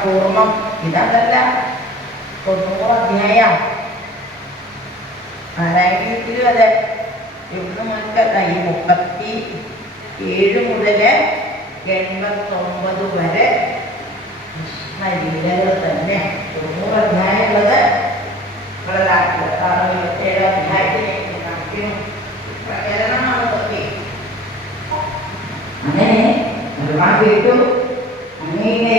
പൂർണം ഇതല്ല തൊണ്ണൂറ് അധ്യായം നാരായണീയത്തിലും അതെ ഇവിടുന്ന് മുൻപല്ല ഈ മുപ്പത്തി ഏഴ് മുതൽ എൺപത്തൊമ്പത് വരെ കൃഷ്ണലീലകൾ തന്നെ തൊണ്ണൂറ് അധ്യായം ഉള്ളത് ഇരുപത്താറ് ഇരുപത്തേഴ് അധ്യായത്തിന് കണക്കിനും പ്രകടനമാണ് ഇതൊക്കെ അങ്ങനെ ഒരുപാട് കേട്ടു അങ്ങനെ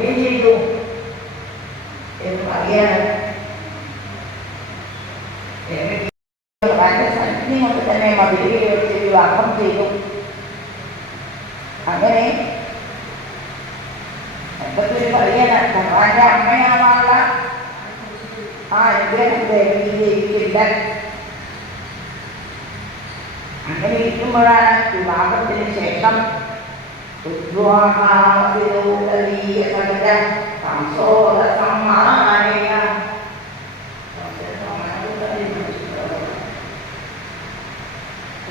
không cái chuyện này mà bị bị là không gì luôn thằng ấy cái gì dia nak kadang-kadang main awal lah ah dia ada di di dan ini itu merah di bawah jenis sekam dua hal itu dari kadang-kadang tamso sama ada yang ഇരിക്കുമ്പോഴാണ്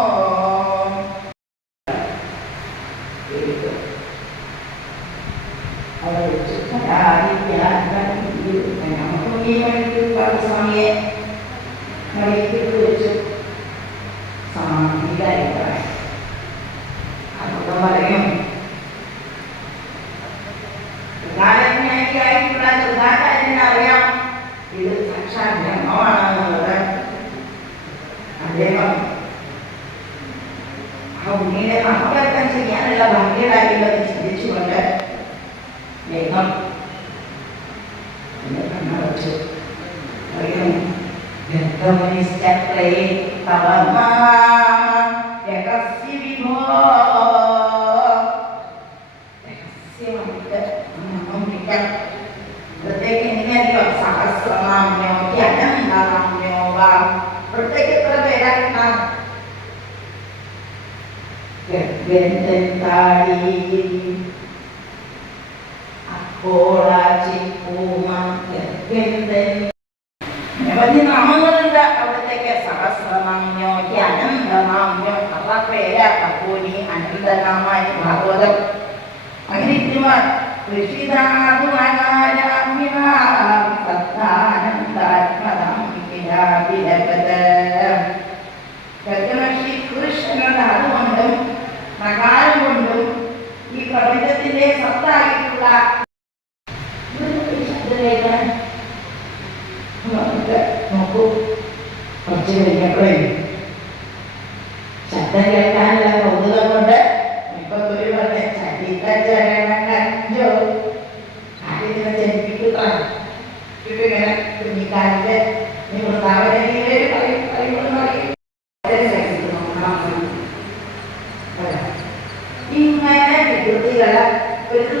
ആ ഉണ്ണിയുടെ നാമകർത്തം ചെയ്യാനുള്ള ഭാഗ്യരായിട്ടുള്ളത് ചിന്തിച്ചുകൊണ്ട് വേഗം എന്നെ കണ്ണടച്ചു പറയും ഗർഭമനിശ്ചക്രേ തവ രഹസ്യ വിഭോ രഹസ്യമായിട്ട് നാമം വിളിക്കാം പ്രത്യേക എങ്ങനെയറിയോ സഹസ്രനാമ്യോ അനന്തനാമ്യോ വാ പ്രത്യേക എത്ര പേരാക്കണം ഗന്ധന്താടി അപ്പോളാച്ചി പൂമ ഗന്ധൻ നിരവധി നാമങ്ങളുണ്ട് അവിടത്തേക്ക് സഹസ്രനാമ്യോ അനന്തനാമ്യോ അവ പേര് കപൂരി അനന്തനാമായി ഭാഗവതം. അങ്ങനെ ഇരിക്കുമ്പോൾ കൃഷ്ണന്റെ കഴിഞ്ഞപ്പോഴേ ശബ്ദം കേൾക്കാനുള്ള കൗതുകം കൊണ്ട് ഇപ്പൊ ഗുരു പറഞ്ഞ ചരിത ചരണോ ആദ്യത്തിനെ ചരിപ്പിക്കുക ഇങ്ങനെ കുഞ്ഞിക്കാലിന്റെ നിവൃത്താവരയിലെ പറയും പറയുമ്പോൾ പറയും ഇങ്ങനെ വികൃതികളെ ഒരു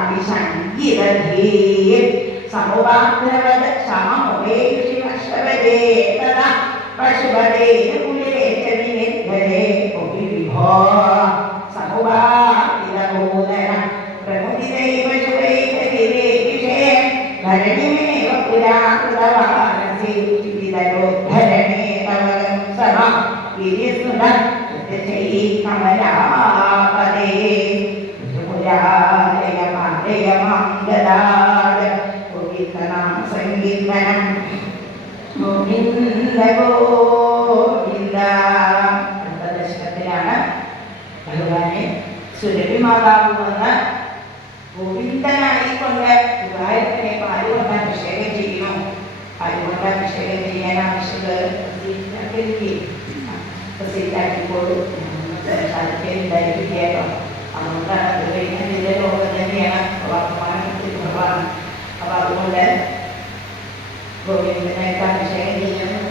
गिरधीर् समुवाग्निरवद सममुपेक्षिमश्वदेतदा पशुपदेव സങ്കീർത്തനം ഗോവിന്ദ ഗോവിന്ദ അടുത്ത ദശകത്തിലാണ് ഭഗവാനെ സുരഭി മാതാവ് വന്ന് ഗോവിന്ദനായിക്കൊണ്ട് ഗുരുവായൂരപ്പനെ പാലുകൊണ്ട് അഭിഷേകം ചെയ്യുന്നു പാലുകൊണ്ട് അഭിഷേകം ചെയ്യാൻ ആവശ്യമുള്ളത് പ്രസിദ്ധാക്കിക്കോളൂ സാധിക്കുന്നുണ്ടായിരിക്കുകയോ അതുകൊണ്ടാണ് അത് കഴിഞ്ഞാൽ ഇതിലെ ലോകം തന്നെയാണ് വർത്തമാനത്തിൽ ഭഗവാൻ അപ്പം അതുകൊണ്ട് ഗോവിന്ദനായിട്ട് അഭിഷേകം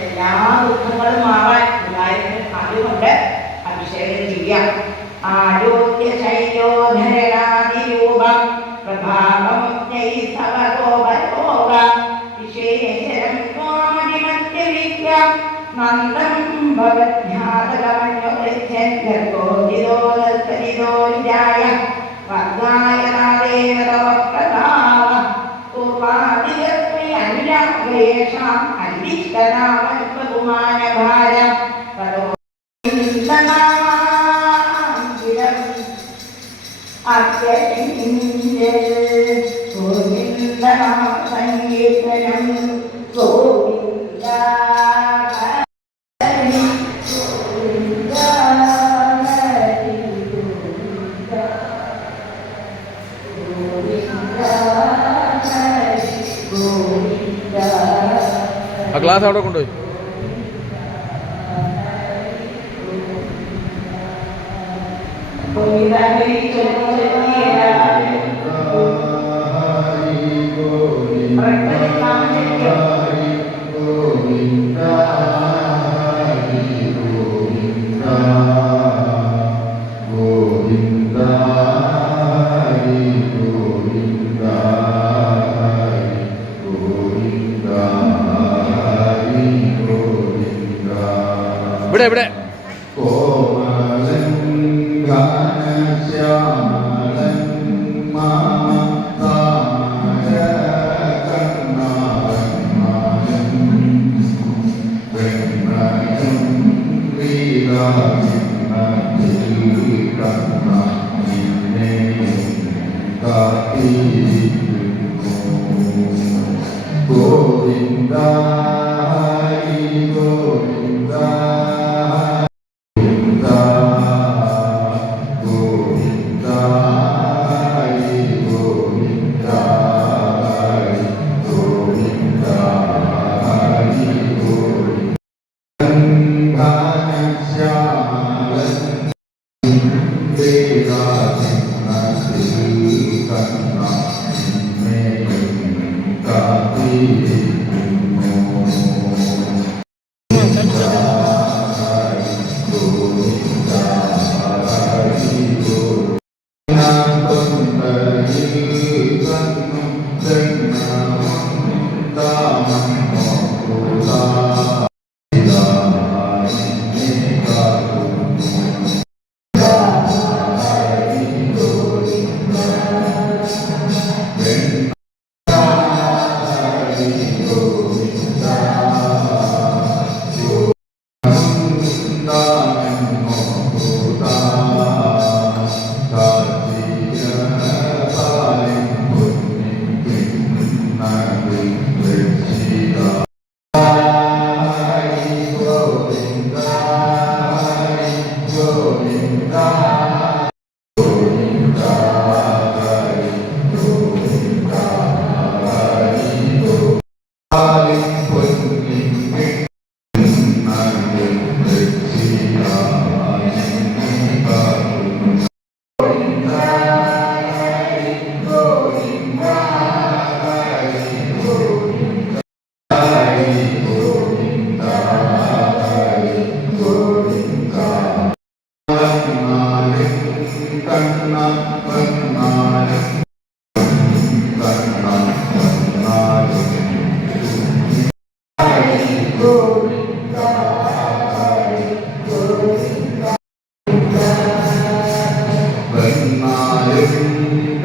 എല്ലാ ദുഃഖങ്ങളും മാറാൻ ഗുരുവായൂരപ്പൻ അതുകൊണ്ട് അഭിഷേകം ചെയ്യാം ആരോഗ്യ तेषाम् अधिष्ठनामत्वगुमानभार ഗ്ലാസ് അവിടെ കൊണ്ടുപോയി. ഇവിടെ ഇവിടെ. കോമലൻ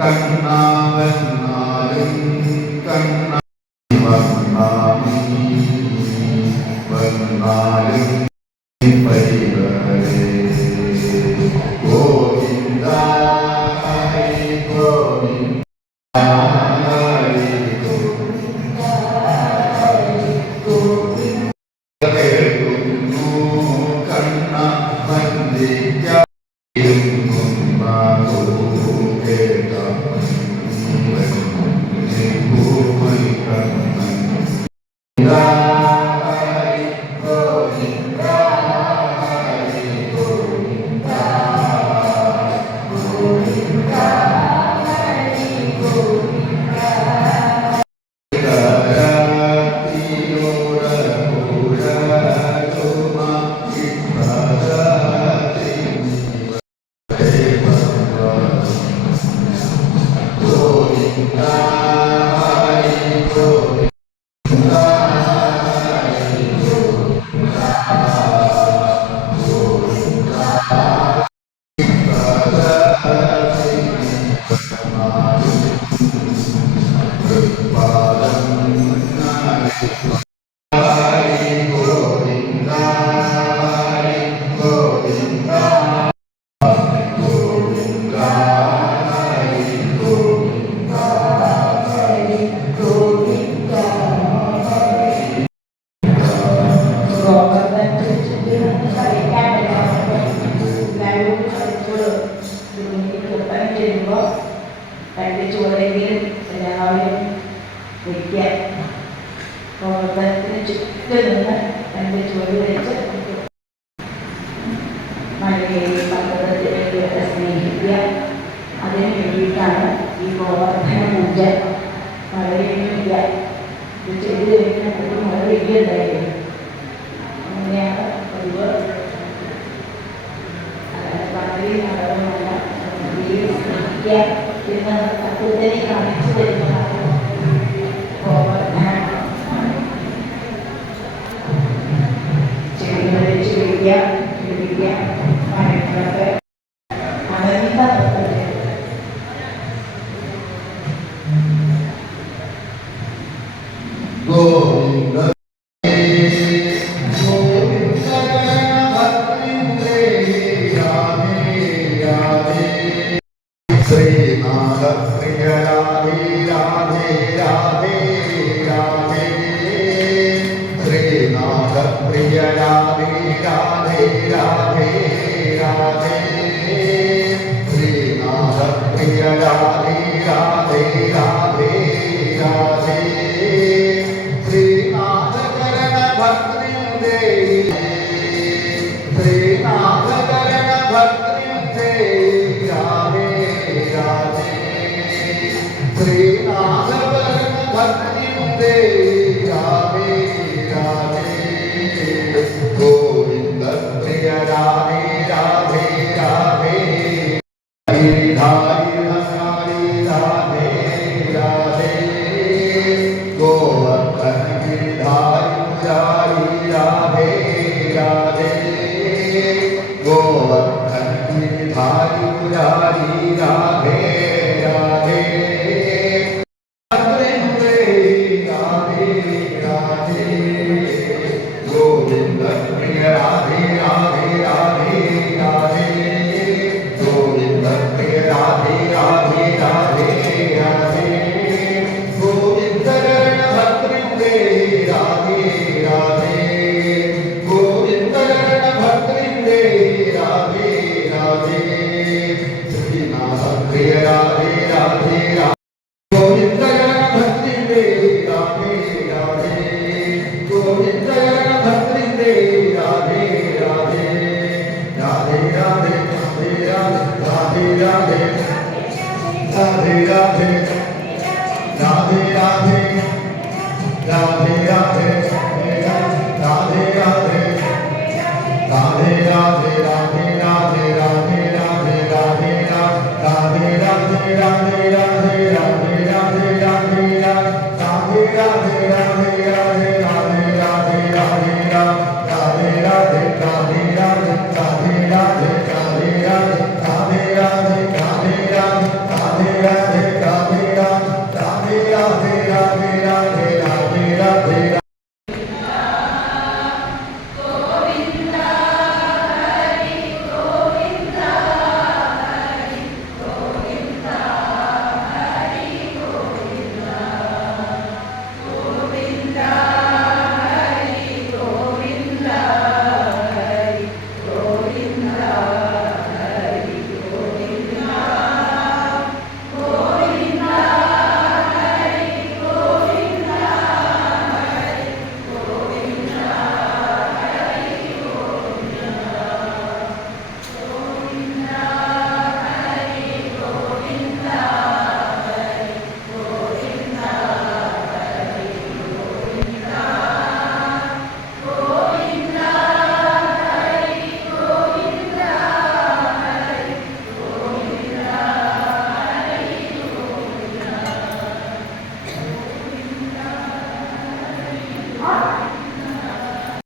tan പ്രവർത്തനമില്ല മഴയില്ല ഇത് ചെയ്ത് കഴിഞ്ഞാൽ മഴ പെയ്യുണ്ടായിരുന്നു go गिरधारी पूजा Radhe Radhe